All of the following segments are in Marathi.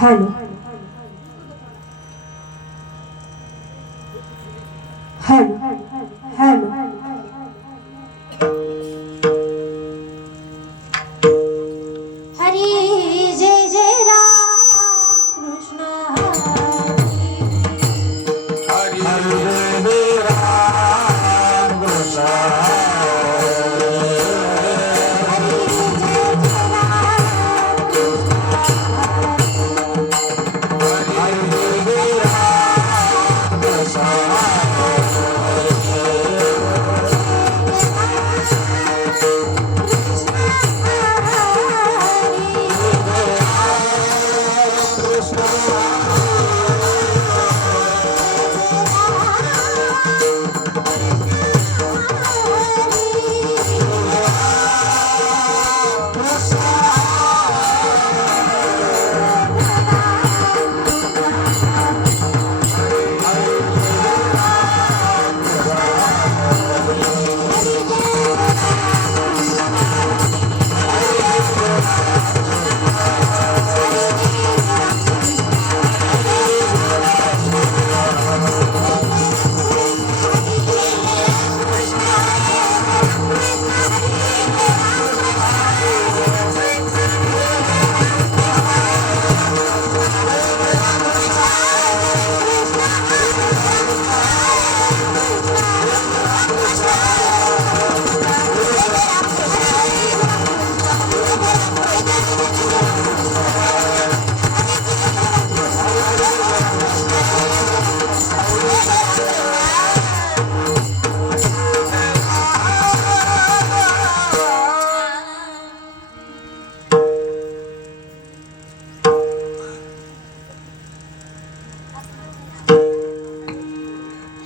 हॅलो हॅलो हॅलो हरी जय जय राम कृष्ण हरी हरी राम कृष्ण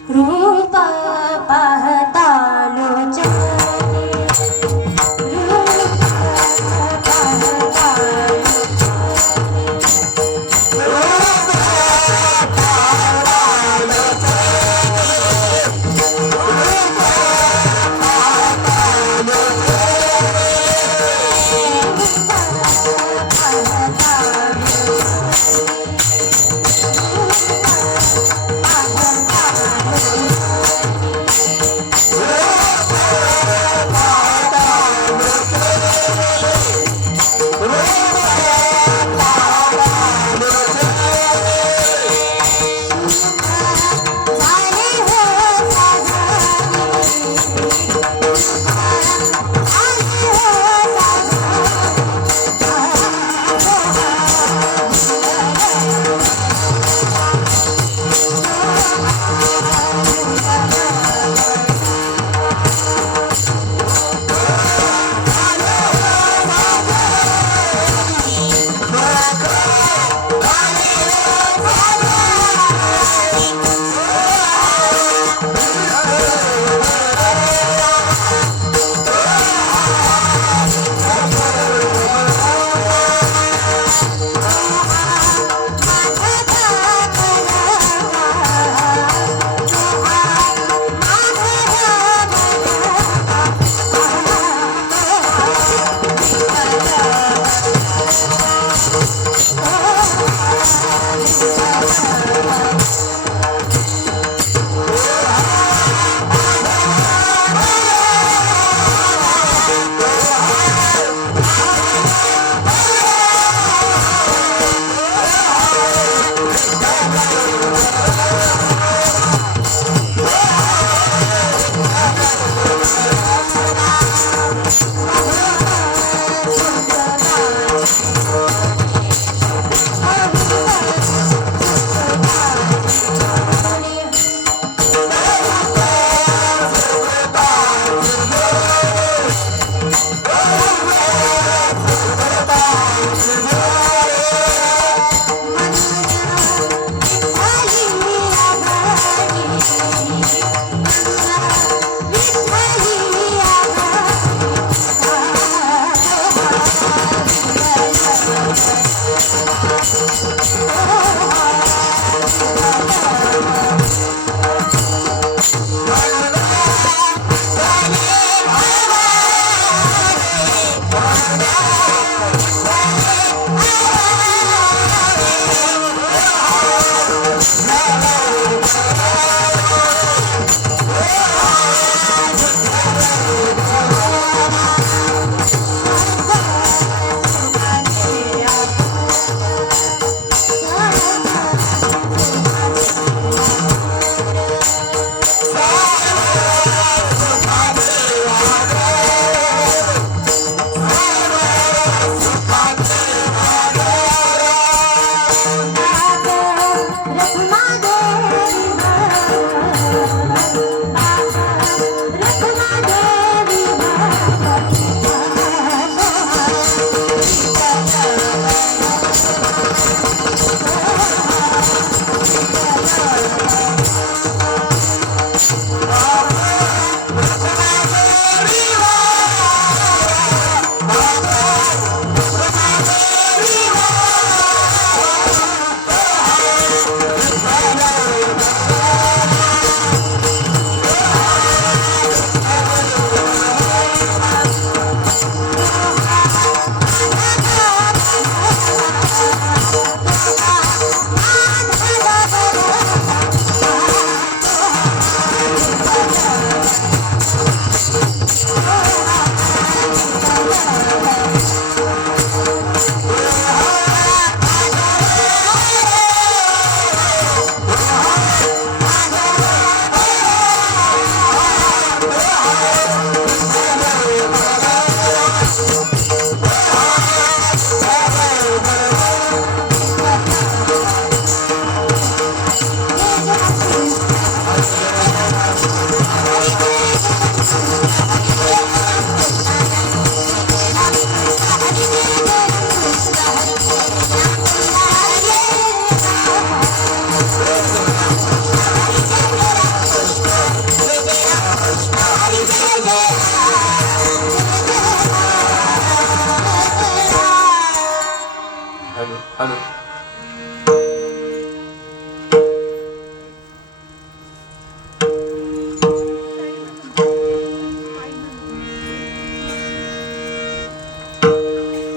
रूप पाहता लोचने रूप पाहता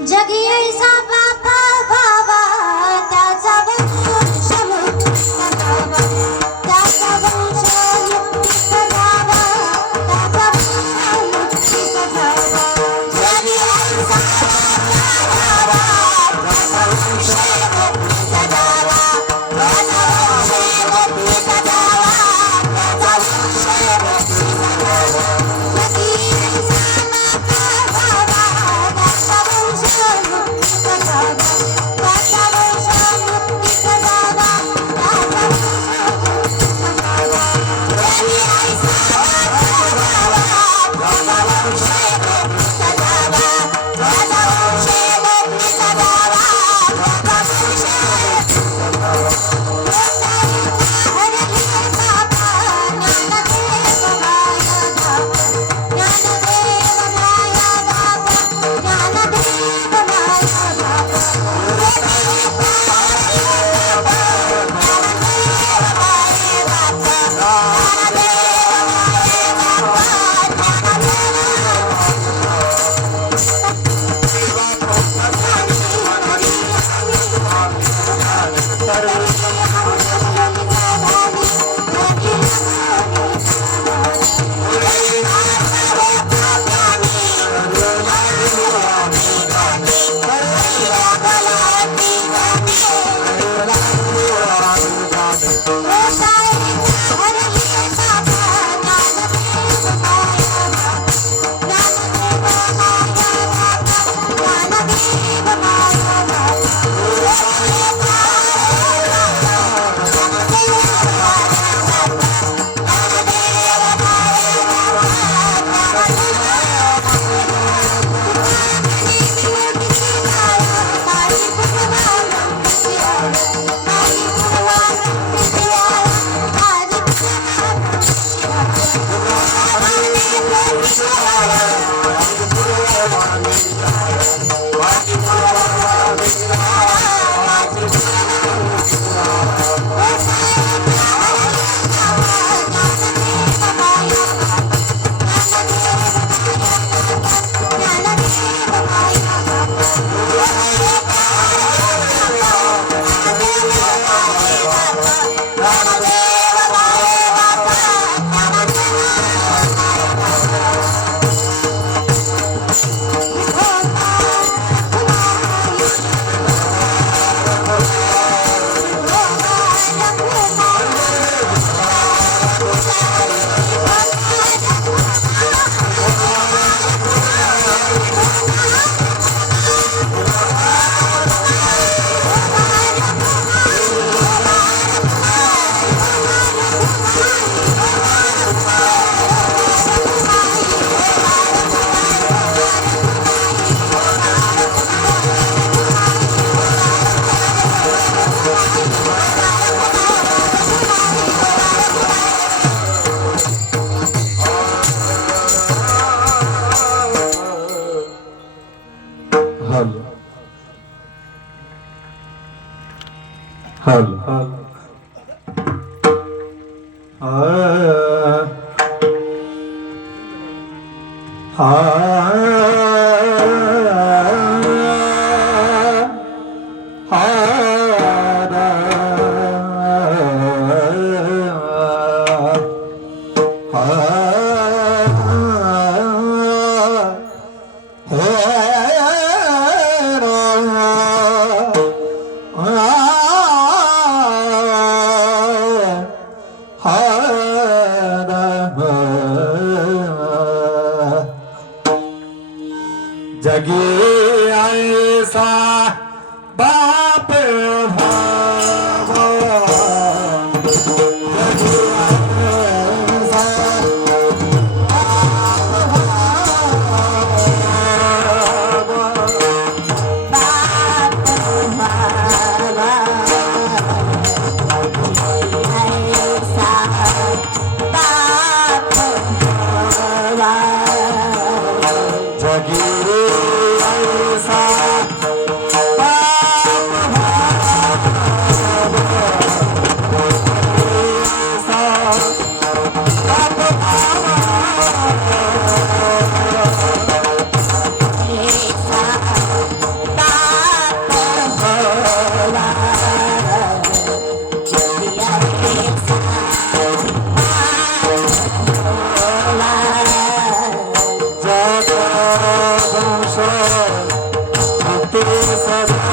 जगी ऐसा बापा भावा त्याचा वंश मुक्तीचा जावा त्याचा वंश मुक्तीचा जावा त्याचा वंश मुक्तीचा जावा जगी ऐसा बापा भावा त्याचा वंश मुक्तीचा जावा त्याचा वंश मुक्तीचा जावा त्याचा वंश मुक्तीचा जावा जगी ऐसा हल हल जगी ऐसा बाप भावा जगी ऐसा भक्ती सदा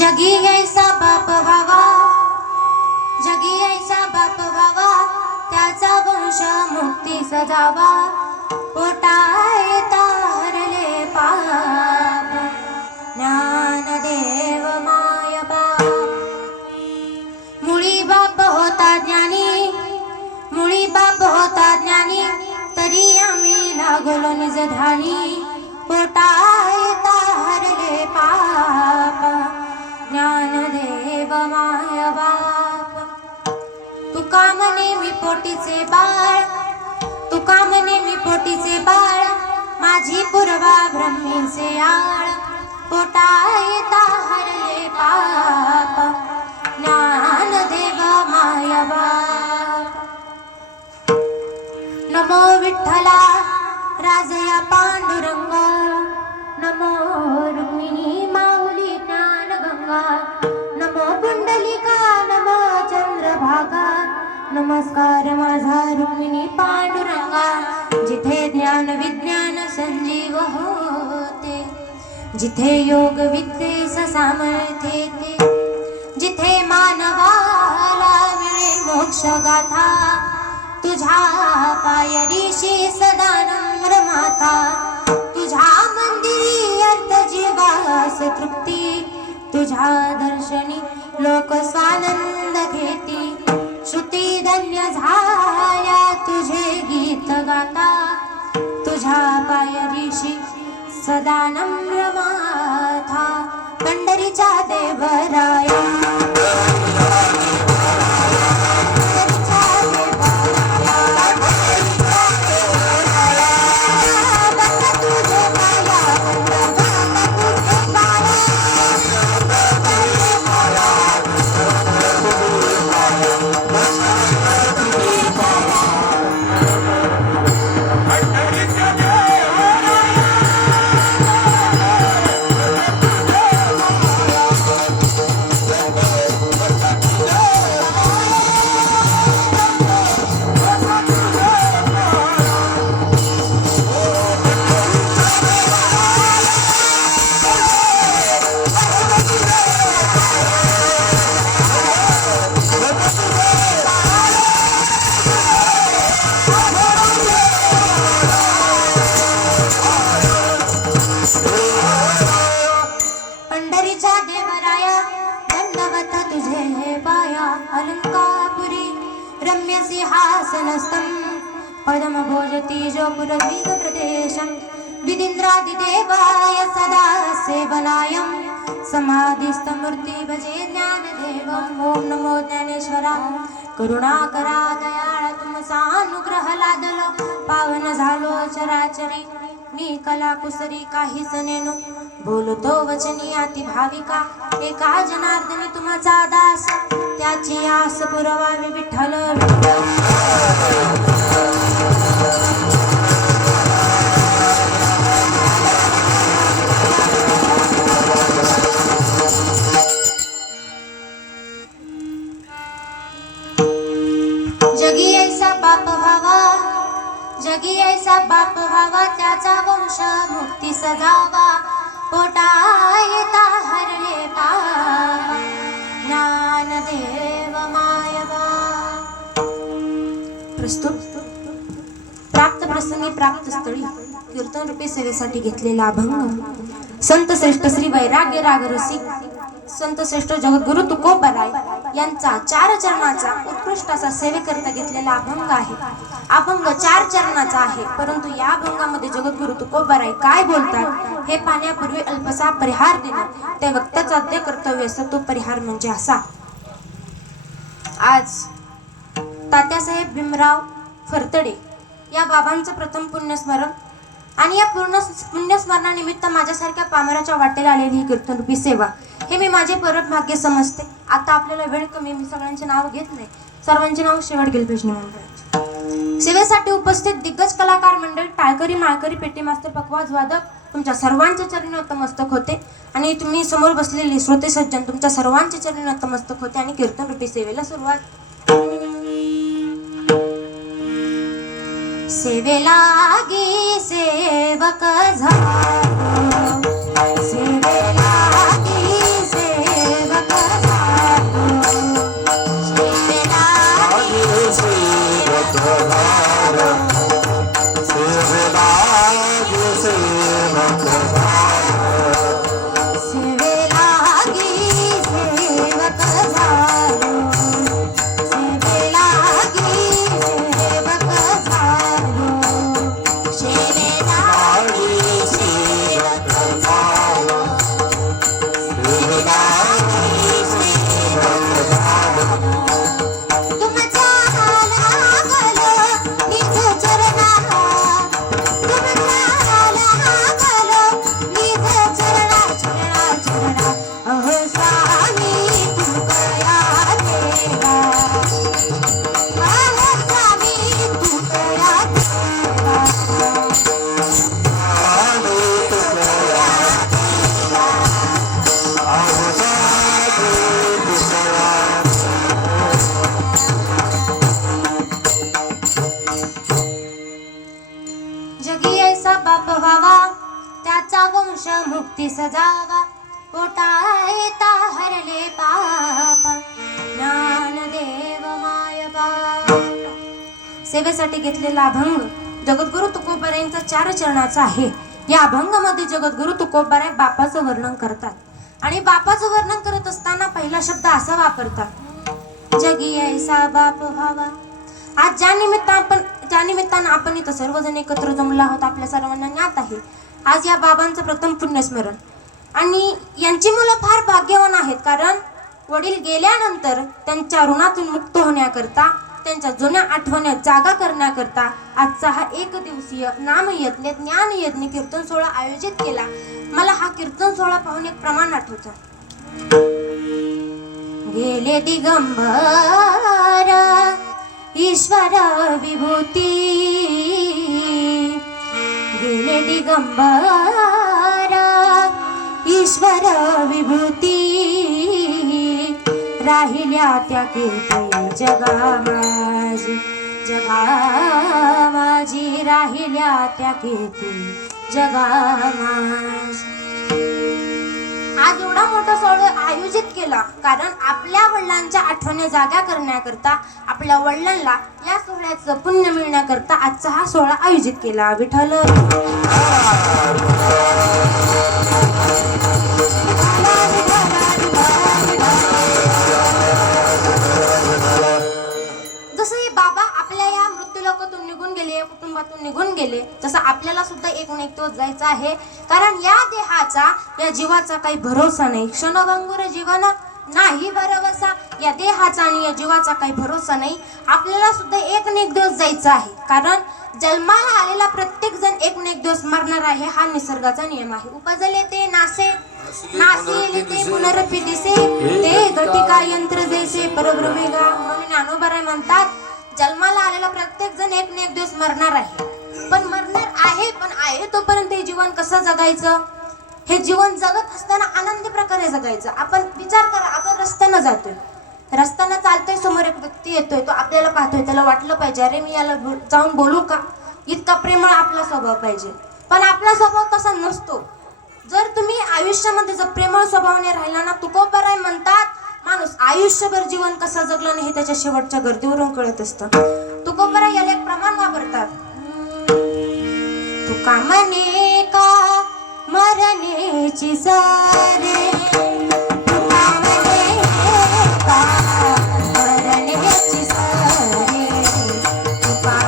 जगी ऐसा बाप व्हावा, जगी ऐसा बाप व्हावा, त्याचा वंश मुक्ती सजावा, पोटाय तारले पाप, ज्ञानदेव माय बाप. मुळी बाप होता ज्ञानी, मुळी बाप होता ज्ञानी, तरी आम्ही लागलो निजधानी, पोटाय तारले पाप, ज्ञानदेव माय बाप. तुका म्हणे मी पोटीचे बाळ, तुका म्हणे मी पोटीचे बाळ, माझी पूर्वा ब्रह्मीचे आळ, पोटाय तारले पाप, ज्ञानदेव माय बाप. नमो विठ्ठला राजया पांडुरंग, नमो रुक्मिणी माऊली ज्ञानगंगा, नमो पुंडलिका नमो चंद्रभागा, नमस्कार माझा रुक्मिणी पांडुरंगा. जिथे ज्ञान विज्ञान संजीव होते, जिथे योग विद्येस सामर्थ्य येते, जिथे मानवाला मिळे मोक्ष गाथा, तुझ्या पायरीशी सदा नम्र माता, तुझ्या मंदिरी अर्थ जीवास तृप्ती, तुझ्या दर्शनी लोक स्वानंद घेती, श्रुती धन्य झाल्या तुझे गीत गाता, तुझ्या पायरीशी सदा नम्र माथा, पंढरीच्या देवराया. पंढरीच्या देवराया दंडवत तुझे हे पाया, अलंकापुरी रम्य सिंहासनस्थं, पद्मभोजती जो पुरद्वीप प्रदेशं, विदिन्द्रादिदेवाय सदा सेवनायं, समाधिस्थमूर्ति भजे ज्ञानदेवं. ओम नमो ज्ञानेश्वरा करुणाकरा दयाळ, तुमचा अनुग्रह लादलो, पावन झालो चराचरी, मी कला कुसरी काहीच नेनो, बोलतो वचनी अति भाविका, एका जनार्दनी तुमचा दास, त्याची आस पुरवावी विठ्ठल. जगी ऐसा बाप व्हावा, जगी ऐसा बाप व्हावा, त्याचा वंश मुक्ती सजावा, पोटाय तारले पाप, ज्ञानदेव माय बाप. प्रस्तुत प्राप्त प्रसंगी प्राप्त स्थळी कीर्तन रूपी सेवेसाठी घेतलेला अभंग. संत श्रेष्ठ श्री वैराग्य राग रसिक संत श्रेष्ठ जगद्गुरु तुकोबराय यांचा 4 चरणाचा उत्कृष्ट असा सेवेकरता घेतलेला अभंग आहे. अभंग 4 चरणाचा आहे, परंतु या अभंगामध्ये जगद्गुरु तुकोबराय काय बोलतात हे पाहण्यापूर्वी अल्पसा परिहार देणं ते वक्त्याचं आद्य कर्तव्य असतं. तो परिहार म्हणजे असा. आज तात्यासाहेब भीमराव फरतडे या बाबांचं प्रथम पुण्यस्मरण आणि या पूर्ण पुण्यस्मरणानिमित्त माझ्यासारख्या पामराच्या वाटेला आलेली ही कीर्तनरूपी सेवा हे मी माझे परम भाग्य समजते. आता आपल्याला वेळ कमी, मी सगळ्यांचे नाव घेत नाही, सर्वांचे नाव शेवट गेल भजनी मंडळाचे. सेवेसाठी उपस्थित दिग्गज कलाकार मंडळ, टाळकरी माळकरी पेटी मास्तर पखवाज वादक तुमच्या सर्वांचे चरणी नतमस्तक होते आणि तुम्ही समोर बसलेले श्रोते सज्जन तुमच्या सर्वांचे चरणी नतमस्तक होते आणि कीर्तनरूपी सेवेला सुरुवात. सेवेला गी सेवक झालो, सेवेला गी सेवक जगी ऐसा बाप व्हावा, त्याचा वंश मुक्ती सजावा, पोटा येता हरले पाप, ज्ञानदेव माय बाप. सेवेसाठी घेतलेला अभंग जगद्गुरु तुकोबारायांचा 4 चरणाचा आहे. या अभंगामध्ये जगद्गुरु तुकोबाराय बापाचं वर्णन करतात आणि बापाचं वर्णन करत असताना पहिला शब्द असा वापरतात, जगी ऐसा बाप व्हावा. आज ज्या निमित्तानं आपण इथं सर्वजण एकत्र जमलो आहोत, आपल्या सर्वांना ज्ञात आहे आज या बाबांचं प्रथम पुण्यस्मरण. आणि यांची मुलं फार भाग्यवान आहेत, कारण वडील गेल्यानंतर त्यांच्या ऋणातून मुक्त होण्याकरता, त्यांच्या जुन्या आठवणी जागा करण्याकरता आजचा हा 1 दिवसीय नामयज्ञ ज्ञानयज्ञ कीर्तन सोहळा आयोजित केला. मला हा कीर्तन सोहळा पाहून एक प्रमाण आठवतं. गेले दिगंबर ईश्वर विभूती, गेले दिगंबर ईश्वर विभूती, राहिल्या त्या कीर्ती जगा माझी, राहिल्या त्या कीर्ती जगा माझी. आज एवढा मोठा सोहळा आयोजित केला कारण आपल्या वडिलांच्या आठवणी जाग्या करण्याकरता, आपल्या वडिलांना या सोहळ्याचं पुण्य मिळण्याकरता आजचा हा सोहळा आयोजित केला. विठ्ठल जसं हे बाबा आपल्या या मृत्यूलोकातून निघून गेले, या कुटुंबातून निघून गेले, तसं आपल्याला सुद्धा एक ना एक दिवस जायचं आहे. कारण या देहाचा, या जीवाचा काही भरोसा नाही. क्षणभंगुर जीवन नाही भरवसा, या देहाचा आणि या जीवाचा काही भरोसा नाही. आपल्याला सुद्धा एक ना एक दिवस जायचं आहे. कारण जन्माला आलेला प्रत्येक जण एक ना एक दिवस मरणार आहे, हा निसर्गाचा नियम आहे. उपजले ते नासे, नासिले ते पुनरपी दिसे, ते घटिका यंत्र जैसे परब्रह्मेगा. म्हणून ज्ञानोबाराय म्हणतात, जन्माला आलेला प्रत्येक जण एक ना एक दिवस मरणार आहे. पण मरणार आहे, पण आहे तोपर्यंत हे जीवन कसं जगायचं? हे जीवन जगत असताना आनंदी प्रकारे जगायचं. आपण विचार करा, आपण रस्त्यानं जातोय, रस्त्यानं चालतोय, समोर एक व्यक्ती येतोय, तो आपल्याला पाहतोय, त्याला वाटलं पाहिजे अरे मी याला जाऊन बोलू का, इतका प्रेमळ आपला स्वभाव पाहिजे. पण आपला स्वभाव तसा नसतो. जर तुम्ही आयुष्यामध्ये जर प्रेमळ स्वभावाने राहिला ना, तुकोबाराय म्हणतात माणूस आयुष्यभर जीवन कसं जगलं नाही हे त्याच्या शेवटच्या गर्दीवरून कळत असतं. तुकोबाराय याला एक प्रमाण वापरतात, तुका म्हणे का मरणेची सारे, तुका म्हणे का मरणेची सारे, तुका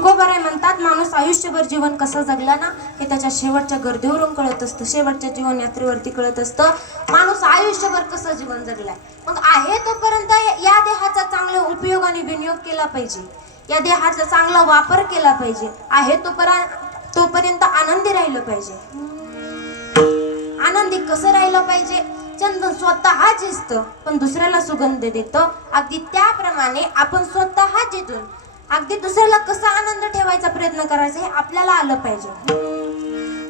तुकोबाराय म्हणतात, माणूस आयुष्यभर जीवन कसं जगला ना हे त्याच्या शेवटच्या गर्दीवरून कळत असतं, शेवटच्या जीवन यात्रेवरती कळत असतं माणूस आयुष्यभर कसं जीवन जगलाय. मग आहे तोपर्यंत या देहाचा चांगला उपयोग आणि विनियोग केला पाहिजे, या देहाचा चांगला वापर केला पाहिजे, आहे तोपर्यंत आनंदी राहिलं पाहिजे. आनंदी कसं राहिलं पाहिजे? चंदन स्वतः झिजतं पण दुसऱ्याला सुगंध देतं, अगदी त्याप्रमाणे आपण स्वतः जिजून अगदी दुसऱ्याला कसा आनंद ठेवायचा प्रयत्न करायचा हे आपल्याला आलं पाहिजे.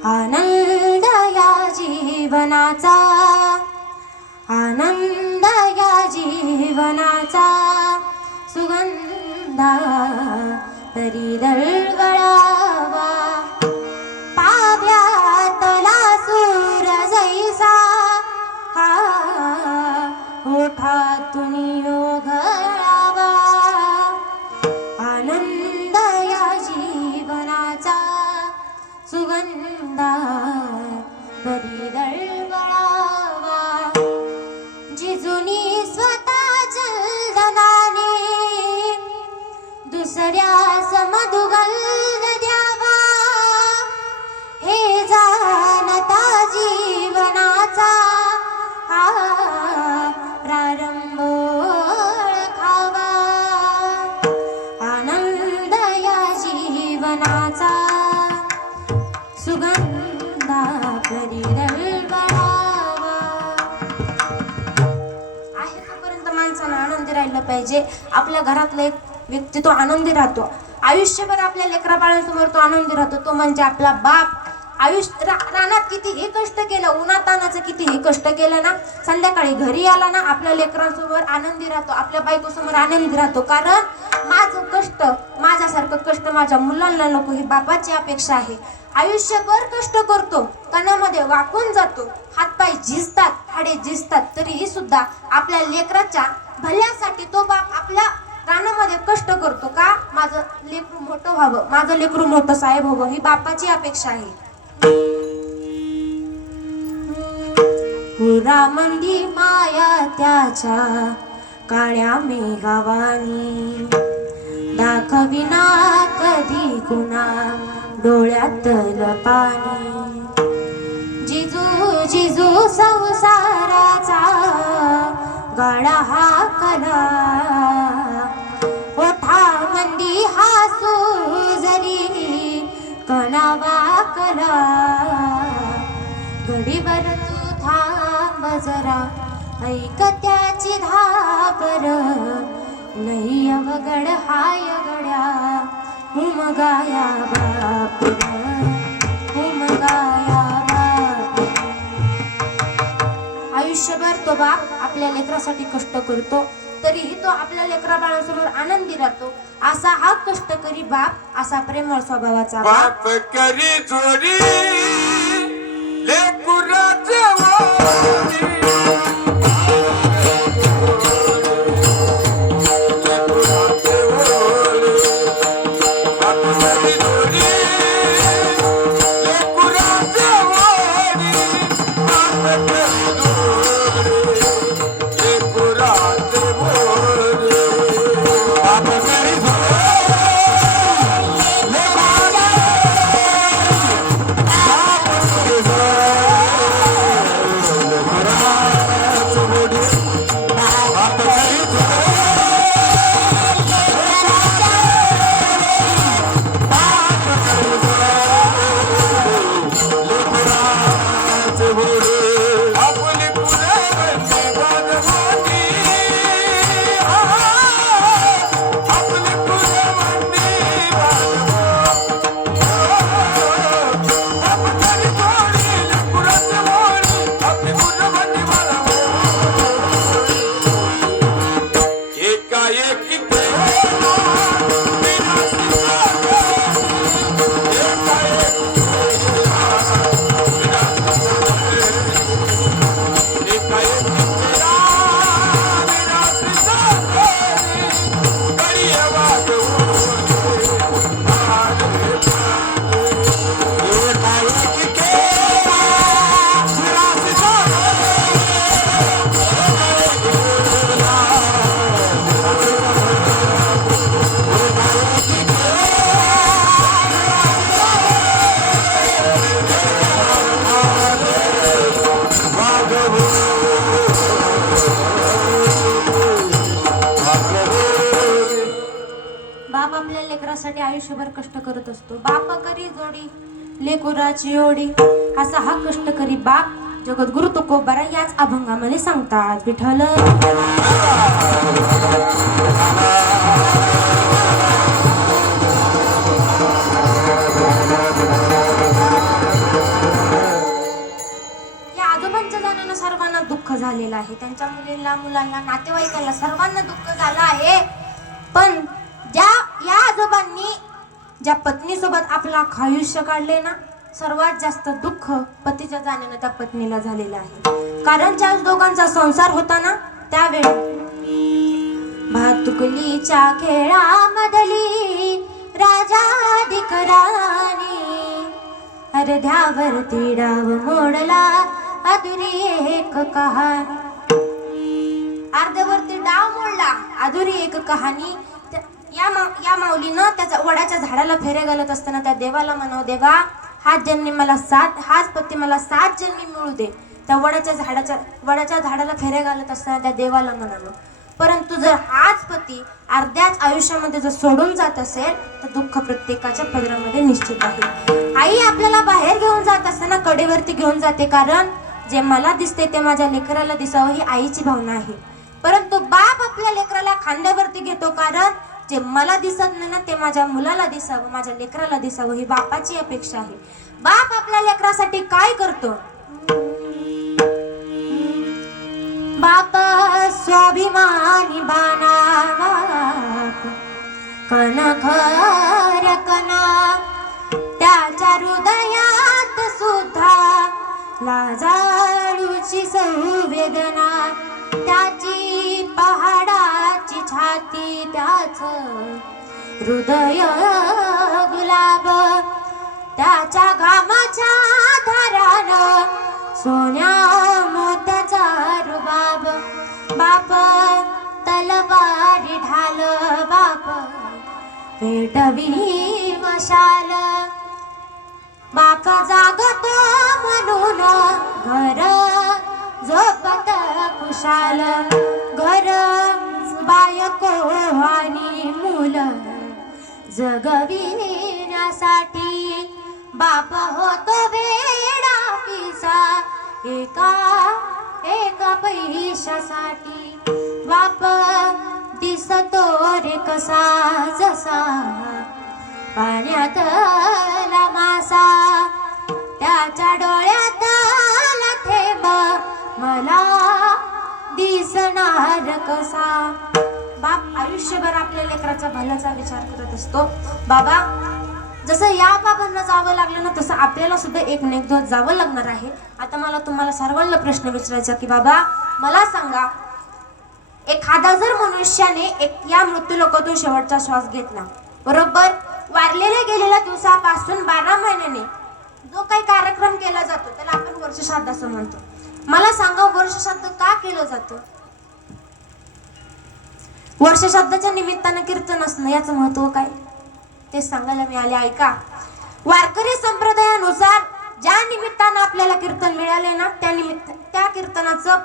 आनंद या जीवनाचा, आनंद या जीवनाचा सुगंधा तरी दळवळावा, पाव्यातला सूर जैसा हा ओठातून ओघळावा. आनंद या जीवनाचा सुगंधा तरी दळवळावा. जिजुनी स्वतः जलधनाने दुसऱ्यास मधुगंध द्यावा, हे जाणता जीवनाचा हा प्रारंभ ओळखावा. आनंद या जीवनाचा सुगंधा करी दळवळावा. आहे तोपर्यंत माणसानं आनंदी राहिलं पाहिजे. आपल्या घरातला एक व्यक्ती तो आनंदी राहतो, आयुष्यभर आपल्या लेकरा बाळांसमोर तो आनंदी राहतो, तो म्हणजे आपला बाप. रानात कितीही कष्ट केलं, उन्हातानाचं कितीही कष्ट केलं ना, संध्याकाळी घरी आला ना आपल्या लेकरांसमोर आनंदी राहतो, आपल्या बायकोसमोर आनंदी राहतो. कारण माझं कष्ट, माझ्यासारखं कष्ट माझ्या मुलांना नको ही बापाची अपेक्षा आहे. आयुष्यभर कष्ट करतो, कणामध्ये वाकून जातो, हातपाय झिजतात, हाडे झिजतात, तरीही सुद्धा आपल्या लेकराच्या भल्यासाठी तो बाप आपल्या रानामध्ये कष्ट करतो. का? माझं लेकरू मोठं व्हावं, माझं लेकरू मोठं साहेब व्हावं ही बापाची अपेक्षा आहे. पुरामंदी माया त्याच्या काळ्या मेघावानी, दाखविना कधी कुणा डोळ्यातलं पाणी. जिजू जिजू संसाराचा गाडा हाकला, ओठामंदी हासू जरी कणा वाकला. घडीभर तू थांब जरा, ऐक त्याची धापर, लई अवघड हाय गड्या उमगाया बाप, उमगाया बाप. आयुष्यभर तो बाप आपल्या लेकरासाठी कष्ट करतो, तरीही तो आपल्या लेकरा बाळांसमोर आनंदी राहतो. असा हा कष्टकरी बाप, असा प्रेमळ स्वभावाचा बाप करी जोडी लेकुराचे वाणी. बाप आपल्या लेकरासाठी आयुष्यभर कष्ट करत असतो. बाप करी जोडी लेकुराची ओढी, असा हा कष्टकरी बाप जगद्गुरु तुकोबारा याच अभंगामध्ये सांगतात. विठ्ठल या आजोबांच्या जाण्यानं सर्वांना दुःख झालेलं आहे. त्यांच्या मुलीला, मुलांना, नातेवाईकांना सर्वांना दुःख झालं आहे. पण या आजोबांनी ज्या पत्नीसोबत आपलं अख्खं आयुष्य काढले ना, सर्वात जास्त दुःख पतीच्या जाण्यानं त्या पत्नीला झालेलं आहे. कारण ज्या दोघांचा संसार होता ना, त्यावेळी भातुकलीच्या खेळामधली राजाधिक राणी अर्ध्यावरती डाव मोडला अधुरी एक कहाणी. अर्ध्यावरती डाव मोडला अधुरी एक कहाणी. या माऊलीनं त्याच्या वडाच्या झाडाला फेरे घालत असताना त्या देवाला म्हणाव, देवा हाच पती मला 7 जन्मी मिळू दे. त्या वडाच्या झाडाला फेरे घालत असताना त्या देवाला म्हणालो. परंतु जर हाच पती अर्ध्याच आयुष्यामध्ये जर सोडून जात असेल तर दुःख प्रत्येकाच्या पदरामध्ये निश्चित आहे. आई आपल्याला बाहेर घेऊन जात असताना कडेवरती घेऊन जाते, कारण जे मला दिसते ते माझ्या लेकराला दिसावं ही आईची भावना आहे. परंतु बाप आपल्या लेकराला खांद्यावरती घेतो, कारण जे मला दिसत नाही ना ते माझ्या मुलाला दिसावं, माझ्या लेकराला दिसावं ही बापाची अपेक्षा आहे. बाप आपल्या लेकरासाठी काय करतो? बाप स्वाभिमानी बाणावा कण घर कणा, त्याच्या हृदयात सुद्धा लाजाळूची संवेदना, त्याची पहाडाची छाती, त्याच हृदय गुलाब, त्याच्या घामाच्या धारानं सोन्या मोत्याचा रुबाब. बाप तलवारी ढाल, बाप पेटवी मशाल, बाप जागतो म्हणून घर झोपत खुशाल. घर बायको आणि मुलं जगविण्यासाठी बाप होतो वेडा पिसा एका पैशासाठी. बाप दिसतो रे कसा जसा पाण्यातला मासा, त्याच्या डोळ्यातला थेंब मला दिसणार कसा. बाप आयुष्यभर आपल्या लेकराच्या भल्याचा विचार करत असतो. बाबा जसं या बाबांना जावं लागलं ना, तसं आपल्याला सुद्धा एक ना एक दिवस जावं लागणार आहे. आता मला तुम्हाला सर्वांना प्रश्न विचारायचा की बाबा मला सांगा, एखादा जर मनुष्याने या मृत्यूलोकातून शेवटचा श्वास घेतला, बरोबर वारलेल्या गेलेल्या दिवसापासून 12 महिन्याने जो काही कार्यक्रम केला जातो त्याला आपण वर्षश्राद्ध असं म्हणतो. मला सांगा वर्षश्राद्ध का केलं जातं? वर्षश्राद्धाच्या निमित्तानं कीर्तन असणं याचं महत्व काय ते सांगायला मिळाले. ऐका, वारकरी संप्रदायानुसार ज्या निमित्तानं आपल्याला कीर्तन मिळाले ना, त्या कीर्तनाचं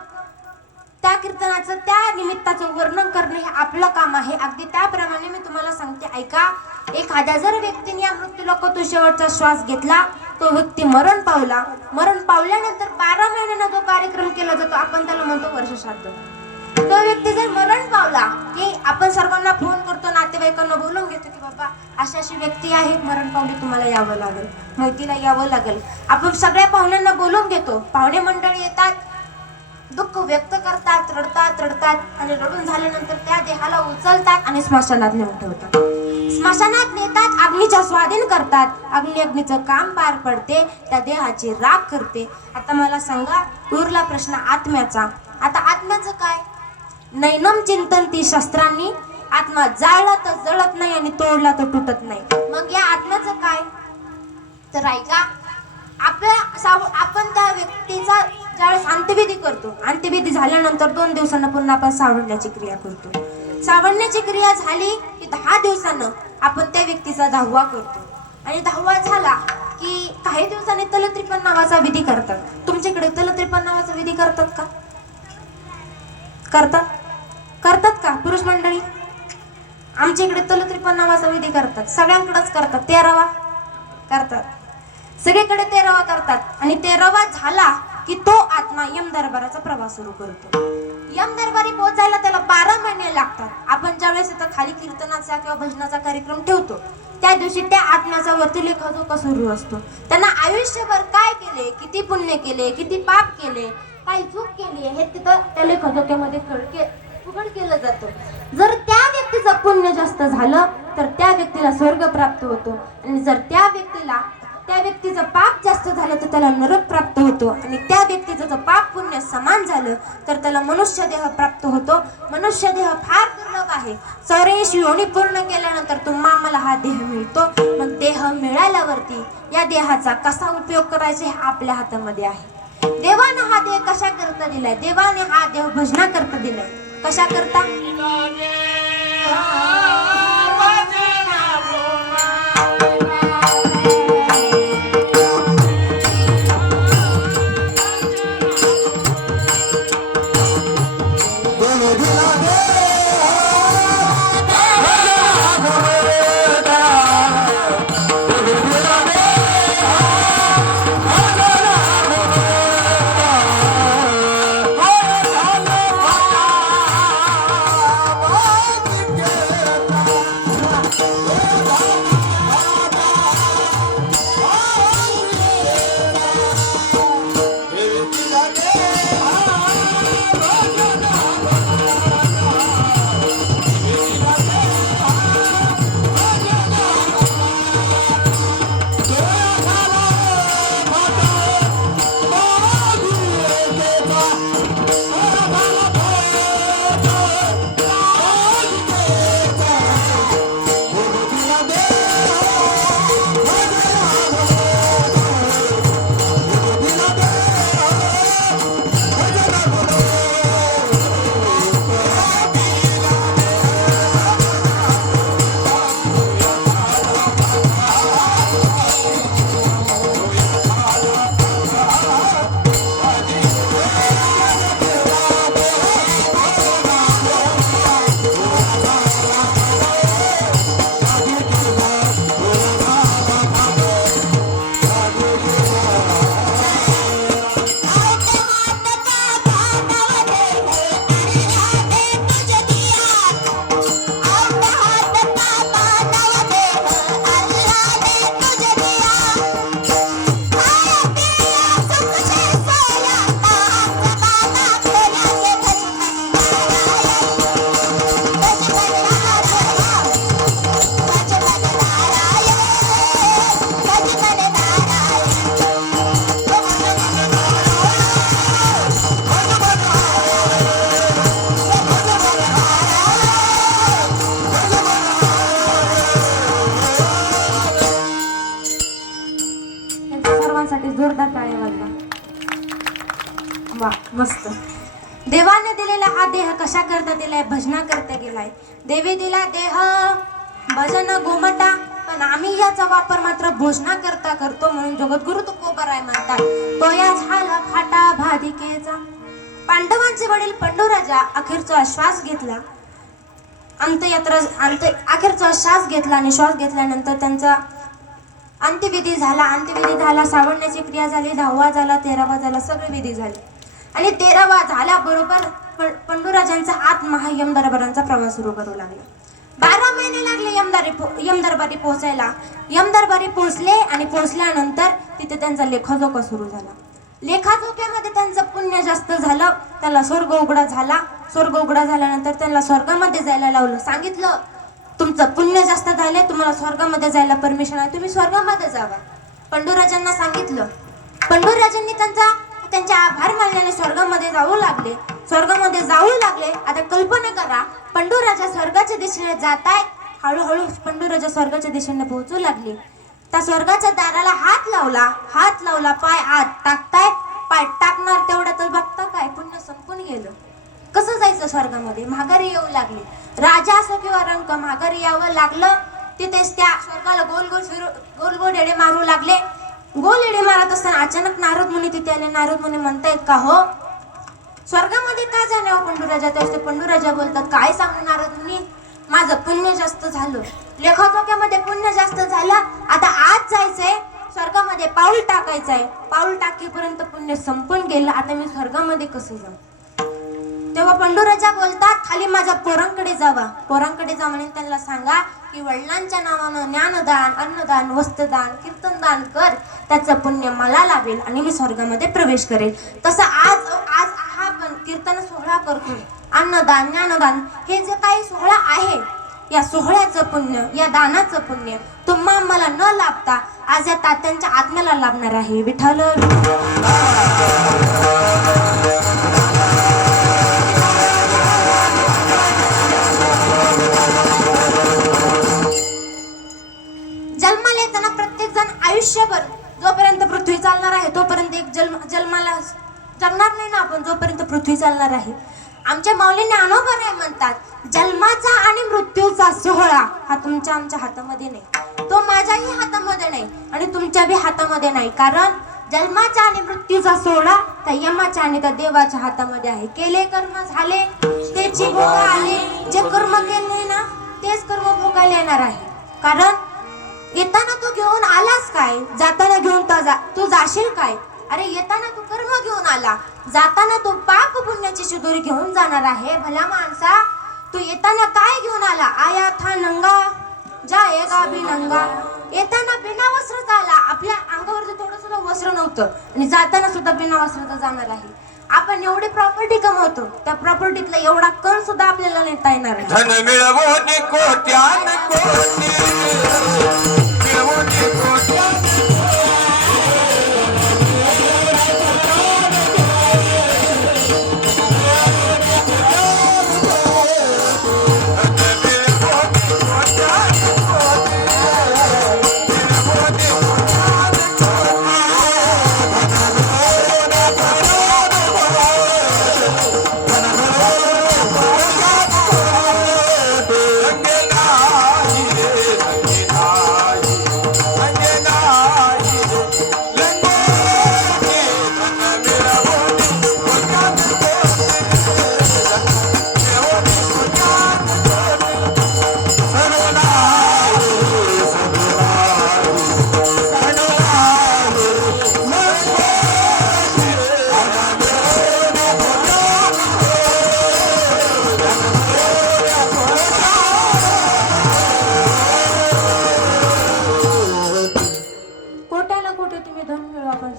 त्या निमित्ताचं वर्णन करणे हे आपलं काम आहे. अगदी त्याप्रमाणे मी तुम्हाला सांगते, ऐका. एखाद्या जर व्यक्तीने या मृत्यूलोकातून शेवटचा श्वास घेतला, तो व्यक्ती मरण पावला. मरण पावल्यानंतर 12 महिन्यांना जो कार्यक्रम केला जातो आपण त्याला म्हणतो वर्षश्राद्ध. तो व्यक्ती जर मरण पावला की आपण सर्वांना फोन करतो, नातेवाईकांना बोलून घेतो की बाबा अशी अशी व्यक्ती आहे मरण पावली, तुम्हाला यावं लागेल, माहितीला यावं लागेल. आपण सगळ्या पाहुण्यांना बोलून घेतो. पाहुणे मंडळी येतात, दुःख व्यक्त करतात, रडतात आणि रडून झाल्यानंतर त्या देहाला उचलतात आणि स्मशानात नेऊन ठेवतात. स्मशानात नेतात, अग्नीच्या स्वाधीन करतात. अग्नीचं काम पार पडते, त्या देहाची राख करते. आता मला सांगा, उरला प्रश्न आत्म्याचा. आता आत्म्याचं काय? नैनम चिंतन ती शस्त्रांनी, आत्मा जाळला तर जळत नाही आणि तोडला तर तुटत नाही. मग या आत्म्याचं काय? तर ऐका, आपण त्या व्यक्तीचा ज्यावेळेस अंत्यविधी करतो, अंत्यविधी झाल्यानंतर 2 दिवसांना पुन्हा आपण सावरण्याची क्रिया करतो. सावरण्याची क्रिया झाली की 10 दिवसांना आपण त्या व्यक्तीचा 10वा करतो. आणि 10वा झाला की काही दिवसांनी तलत्रिपण नावाचा विधी करतात. तुमच्याकडे तलत्रिपण नावाचा विधी करतात का? करतात का पुरुष मंडळी? आमच्या इकडे तलत्रिपण नावाचा विधी करतात, सगळ्यांकडेच करतात, 13वा करतात, सगळीकडे 13वा करतात. आणि 13वा झाला की तो आत्मा यम दरबाराचा प्रवास सुरू करतो. यम दरबारी पोहोचायला त्याला 12 महिने लागतात. आपण ज्यावेळेस इथं खाली कीर्तनाचा किंवा भजनाचा कार्यक्रम ठेवतो त्या दिवशी त्या आत्म्याचा वरती लेखाजोखा सुरू असतो. त्यांना आयुष्यभर काय केले, किती पुण्य केले, किती पाप केले, काय चूक केली हे तिथं त्या लेखाजोख्यामध्ये उघड केलं जातं. जर त्या व्यक्तीचं पुण्य जास्त झालं तर त्या व्यक्तीला स्वर्ग प्राप्त होतो, आणि जर त्या व्यक्तीचं पाप जास्त झालं तर त्याला नरक प्राप्त होतो, आणि त्या व्यक्तीचं जर पाप पुण्य समान झालं तर त्याला मनुष्य देह प्राप्त होतो. मनुष्य देह फार दुर्लभ आहे. 84 योनी पूर्ण केल्यानंतर तुम्हाला आम्हाला हा देह मिळतो. मग देह मिळाल्यावरती या देहाचा कसा उपयोग करायचा हे आपल्या हातामध्ये आहे. देवाने हा देह कशा करता दिलाय? देवाने हा देह भजना करता दिलाय. कशा करता? जोरदार टाळ्या वाजवा. वा, मस्त. देवाने दिलेला हा देह कशा करता दिलाय? भजना करता गेलाय. देवी दिला देह भजन गोमटा, पण आम्ही याचा वापर मात्र भोजना करता करतो, म्हणून जगद्गुरु तुकोबराय म्हणतात, तो या झाला फाटा भादिकेचा. पांडवांचे वडील पंडुराजा अखेरचा श्वास घेतला, अखेरचा श्वास घेतला, आणि श्वास घेतल्यानंतर त्यांचा अंत्यविधी झाला. सावरण्याची क्रिया झाली, 10वा झाला, 13वा झाला, सगळे विधी झाले. आणि 13वा झाल्याबरोबर पंडुराजांचा आत्मा हा यम दरबारांचा प्रवास सुरू करू लागला. 12 महिने लागले यम दरबारी पोहोचायला. यम दरबारी पोहोचले, आणि पोहोचल्यानंतर तिथे त्यांचा लेखाजोखा सुरू झाला. लेखाजोख्यामध्ये त्यांचं पुण्य जास्त झालं, त्याला स्वर्ग उघडा झाला. स्वर्ग उघडा झाल्यानंतर त्यांना स्वर्गामध्ये जायला लावलं. सांगितलं, तुमचं पुण्य जास्त झाले, तुम्हाला स्वर्गामध्ये जायला परमिशन आहे, तुम्ही स्वर्गामध्ये जावा. पंडुराजांना सांगितलं. पंडुराजांनी त्यांच्या आभार मानल्याने स्वर्गामध्ये जाऊ लागले. आता कल्पना करा, पंडुराजा स्वर्गाच्या दिशेने जात आहे. हळूहळू पंडुराजा स्वर्गाच्या दिशेने पोहोचू लागले. त्या स्वर्गाच्या दाराला हात लावला, पाय आत टाकताय, पाय टाकणार तेवढं तर बघता काय पुण्य संपून गेलं. कसं जायचं स्वर्गामध्ये? माघारी येऊ लागले. राजा असो किंवा रंक, माघारी यावं लागलं. तिथेच त्या स्वर्गाला गोल गोल एडे मारू लागले. गोल एडे मारत असताना अचानक नारद मुनी तिथे आले. नारद मुनी म्हणतायत, का हो स्वर्गामध्ये का जाणे हो पंडुराजा? त्यावेळेस पंडुराजा बोलतात, काय सांगू नारद मुनी, माझं पुण्य जास्त झालं, लेखाजोख्यामध्ये पुण्य जास्त झालं, आता आज जायचंय स्वर्गामध्ये, पाऊल टाकायचंय, पाऊल टाकीपर्यंत पुण्य संपून गेलं, आता मी स्वर्गामध्ये कसं जाऊ? तेव्हा पंडुराजा बोलतात, खाली माझ्या पोरांकडे जावा, पोरांकडे जा म्हणे त्यांना सांगा की वडिलांच्या नावानं ज्ञानदान, अन्नदान, वस्त्रदान, कीर्तनदान कर, त्याचं पुण्य मला लाभेल आणि मी स्वर्गामध्ये प्रवेश करेल. तसं आज आज हा कीर्तन सोहळा करतोय, अन्नदान, ज्ञानदान हे जे काही सोहळा आहे, या सोहळ्याचं पुण्य, या दानाचं पुण्य तुम्हा मला न लाभता आज या तात्यांच्या आत्म्याला लाभणार आहे. विठ्ठल जन्माला येताना प्रत्येक जण आयुष्यभर जोपर्यंत पृथ्वी चालणार आहे तोपर्यंत एक जन्माला जगणार नाही ना आपण, जोपर्यंत पृथ्वी चालणार आहे. आमच्या माऊलींनी अनुभव नाही म्हणतात, जन्माचा आणि मृत्यूचा सोहळा हा तुमच्या आमच्या हातामध्ये नाही, तो माझ्याही हातामध्ये नाही आणि तुमच्या बी हातामध्ये नाही. कारण जन्माचा आणि मृत्यूचा सोहळा त्या यमाच्या आणि त्या देवाच्या हातामध्ये आहे. केले कर्म झाले त्याची भोग आले, जे कर्म केले ना तेच कर्म भोगायला येणार आहे. कारण येताना तू घेऊन आलास काय, जाताना घेऊन तू जाशील काय? अरे येताना तू कर्म घेऊन आला, जाताना तू पाप पुण्याची शिदोरी घेऊन जाणार आहे. भला माणसा, तू येताना काय घेऊन आला? आया था नंगा जाएगा भी नंगा. येताना बिना वस्त्रच आला, आपल्या अंगावरती थोडं सुद्धा वस्त्र नव्हतं आणि जाताना सुद्धा बिना वस्त्राचा जाणार आहे. आपण एवढी प्रॉपर्टी कमवतो, त्या प्रॉपर्टीतला एवढा कण सुद्धा आपल्याला नेता येणार आहे. धन मिळवून कोट्यान कोटी, मिळवून कोट्यान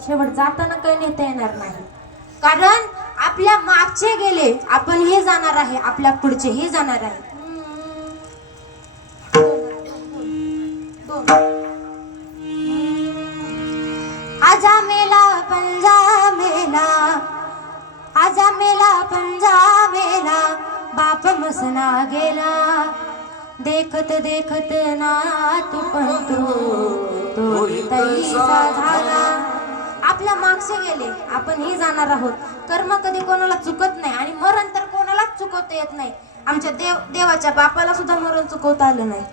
शेवट जाताना काही नेता येणार नाही. कारण आपल्या मागचे गेले, आपण हे जाणार आहे, आपल्या पुढचे हे जाणार आहे. आजा मेला पंजा मेला, आजा मेला पंजा मेला, बाप मसना गेला, देखत देखत ना तू पण तो तैसा झाला. आपल्या मागचे गेले, आपण ही जाणार आहोत. कर्म कधी कोणाला चुकत नाही आणि मरण तर कोणालाच चुकवता येत नाही. आमच्या देवाच्या बापाला सुद्धा मरण चुकवता आलं नाही.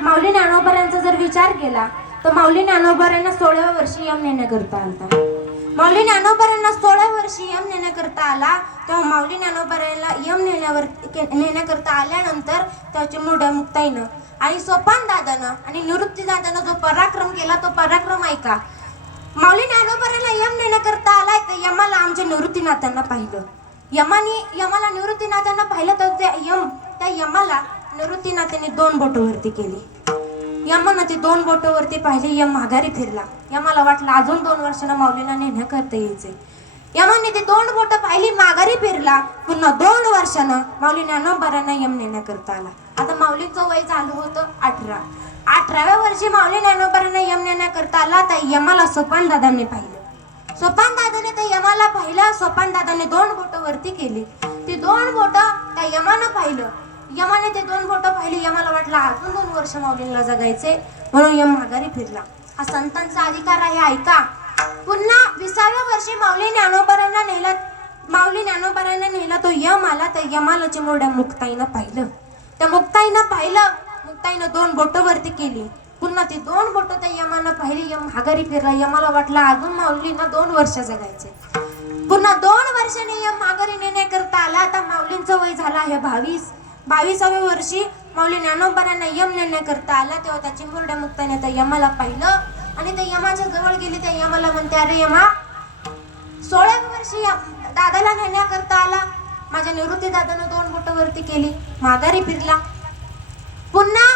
माऊली ज्ञानोबांचा जर विचार केला तर माऊली ज्ञानोबारांना 16व्या वर्षी यम नेण्याकरता आलता. माऊली ज्ञानोबारांना 16व्या वर्षी यम नेण्याकरता आला. तेव्हा माऊली ज्ञानोबारांना यम नेण्याकरता आल्यानंतर त्याची मुड्या मुक्ताईनं आणि सोपान दादानं आणि निवृत्ती दादानं जो पराक्रम केला तो पराक्रम ऐका. माऊली ज्ञानोबारांना यम नेण्याकरता आलाय तर यमाला आमच्या निवृत्तीनाथांना पाहिलं. यमाला निवृत्तीनाथांना पाहिलं तर त्या यमाला निवृत्तीनाथांनी 2 बोट वरती केली. यमानं ते 2 बोट वरती पाहिले. यम माघारी फिरला. यमाला वाटलं अजून 2 वर्षांना माऊलीला नेण्याकरता यायचंय. यमाने ते 2 बोट पाहिली, माघारी फिरला. पुन्हा 2 वर्षानं माऊली ज्ञानोबारांना यम नेण्याकरता आला. आता माऊलीचं वय झालं होतं 18. 18व्या वर्षी माऊली ज्ञानोबारांना यम नेण्याकरता आला. तर यमाला सोपान दादांनी पाहिलं. सोपान दादाने त्या यमाला पाहिलं. सोपान दादाने 2 बोट वरती केली. ती 2 बोट त्या यमानं पाहिलं. यमाने ते 2 बोट पाहिली. यमाला वाटलं अजून 2 वर्ष माऊलीला जगायचे, म्हणून यम माघारी फिरला. हा संतांचा अधिकार आहे, ऐका. पुन्हा 20व्या वर्षी माऊली ज्ञानोबारांना नेला. तो यम आला. त्या यमाला चिमुरड्या मुक्ताईनं पाहिलं. त्या मुक्ताईनं पाहिलं. मुक्ताईनं 2 बोट वरती केली. पुन्हा ती 2 बोट त्या यमानं पाहिली. यम माघारी फिरला. यमाला वाटलं अजून माऊलींना 2 वर्ष जगायचे. पुन्हा 2 वर्षांनी यम माघारी नेण्याकरता आला. आता माऊलींचं वय झालं आहे 22. 22व्या वर्षी माऊली ज्ञानोबारांना यम नेण्याकरता आला. तेव्हा त्या चिमुरड्या मुक्ताईने त्या यमाला पाहिलं आणि त्या यमाच्या जवळ गेली. त्या यमाला म्हणते, अरे यमा, 16व्या वर्षी दादाला नेण्याकरता आला. माझ्या निवृत्ती दादानं 2 बोट वरती केली, माघारी फिरला. पुन्हा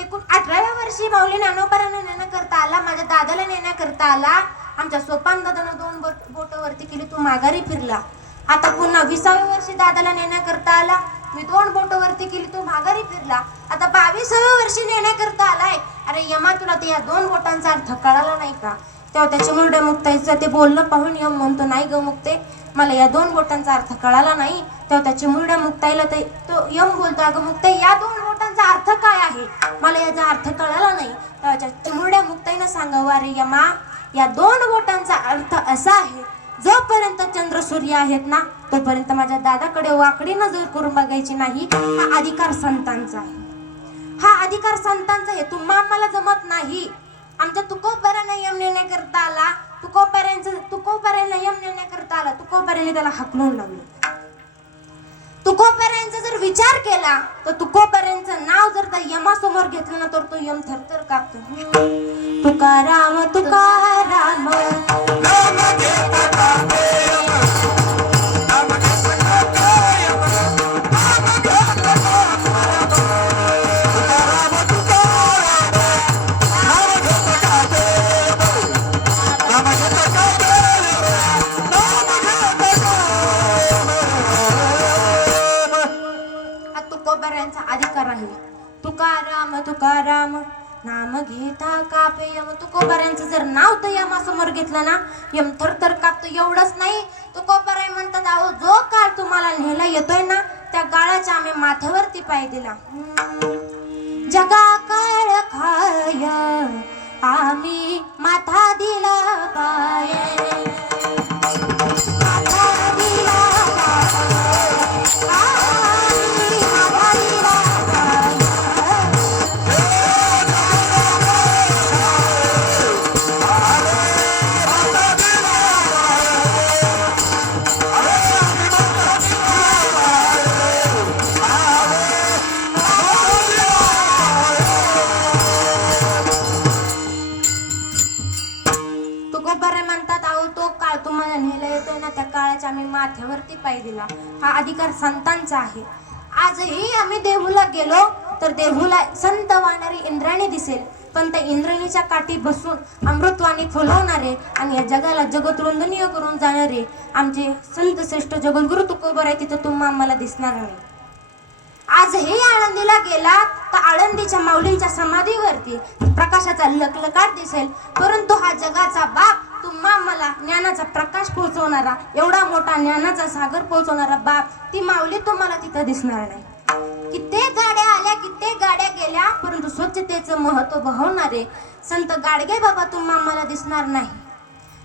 18व्या वर्षी माऊली ज्ञानोबारांना नेण्याकरता आला. माझ्या दादाला नेण्याकरता आला. आमच्या सोपान दादानं 2 बोट वरती केली, तू माघारी फिरला. आता पुन्हा 20व्या वर्षी दादाला नेण्याकरता आला. मी 2 बोट वरती केली, तू माघारी फिरला. आता 22व्या वर्षी नेण्याकरता आलाय. अरे यमा, तुला ते या 2 बोटांचा अर्थ कळाला नाही का? तेव्हा त्याची मुरड्या मुक्ताईचं ते बोलणं पाहून यम म्हणतो, नाही ग मुक्ते, मला या 2 बोटांचा अर्थ कळाला नाही. तेव्हा त्याची मुरड्या मुक्ताईला तो यम बोलतो, अगं मुक्ते, या 2 बोटांचा अर्थ काय आहे? मला याचा अर्थ कळाला नाही. तेव्हा त्याची मुरड्या मुक्ताईनं सांगावं, अरे यमा, या 2 बोटांचा अर्थ असा आहे, जोपर्यंत चंद्र सूर्य आहेत ना, तोपर्यंत माझ्या दादाकडे वाकडी नजर करून बघायची नाही. हा अधिकार संतांचा आहे. हा अधिकार संतांचा आहे. तुम्हा आम्हाला जमत नाही. आमच्या तुकोबारांना यम नेण्याकरता आला. तुकोबारांना यम नेण्याकरता आला. तुकोबारांनी त्याला हाकलून लावलं. तुकोबारांचा जर विचार केला तर तुकोबारांचं नाव जर त्या यमासमोर घेतलं ना, तर तो यम थरथर कापतो. तुकाराम तुकाराम अधिकार आहे. तुकाराम तुकाराम नाम घेता कापे यम. तुकोबारांचं जर नाव तर यमासमोर घेतलं ना, यम थरथर कापतो. एवढंच नाही, तुकोबाराय म्हणतात, अहो, जो काळ तुम्हाला नेला येतोय ना, त्या काळाच्या आम्ही माथ्यावरती पाय दिला. जगा काळ खाय आम्ही माथा दिला पाय. आम्ही माथ्यावरती पाय दिला. हा अधिकार संतांचा आहे. आजही आम्ही देहूला गेलो तर देहूला संत वाहणारी इंद्राणी दिसेल, पण त्या इंद्राणीच्या काठी बसून अमृतवाणी फुलवणारे आणि या जगाला जगतवंदनीय करून जाणारे आमचे संत श्रेष्ठ जगद्गुरु तुकोबाराय तिथं तुम्हा आम्हाला दिसणार नाही. आजही आळंदीला गेला तर आळंदीच्या माऊलींच्या समाधीवरती प्रकाशाचा लखलखाट दिसेल, परंतु हा जगाचा बाप तुम्हा मला ज्ञानाचा प्रकाश पोहोचवणारा, एवढा मोठा ज्ञानाचा सागर पोहोचवणारा बाप, ती माऊली तुम्हाला तिथं दिसणार नाही. कित्येक गाड्या आल्या, कित्येक गाड्या गेल्या, परंतु स्वच्छतेचं महत्व बहवणारे संत गाडगे बाबा तुम्हा आम्हाला दिसणार नाही.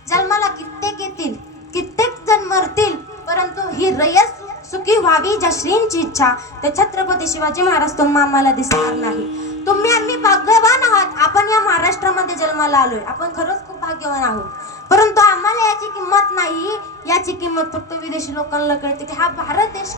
जन्माला कित्येक येतील, कित्येक जण मरतील, परंतु ही रयस सुखी व्हावी ज्या श्रींची इच्छा, ते छत्रपती शिवाजी महाराज तुम्हा आम्हाला दिसणार नाही. तुम्ही आम्ही भाग्यवान आहात, आपण या महाराष्ट्रामध्ये जन्माला जन्माला आलोय. आपण खरंच खूप भाग्यवान आहोत. परंतु आम्हाला याची किंमत नाही. याची किंमत फक्त विदेशी लोकांना कळते की हा भारत देश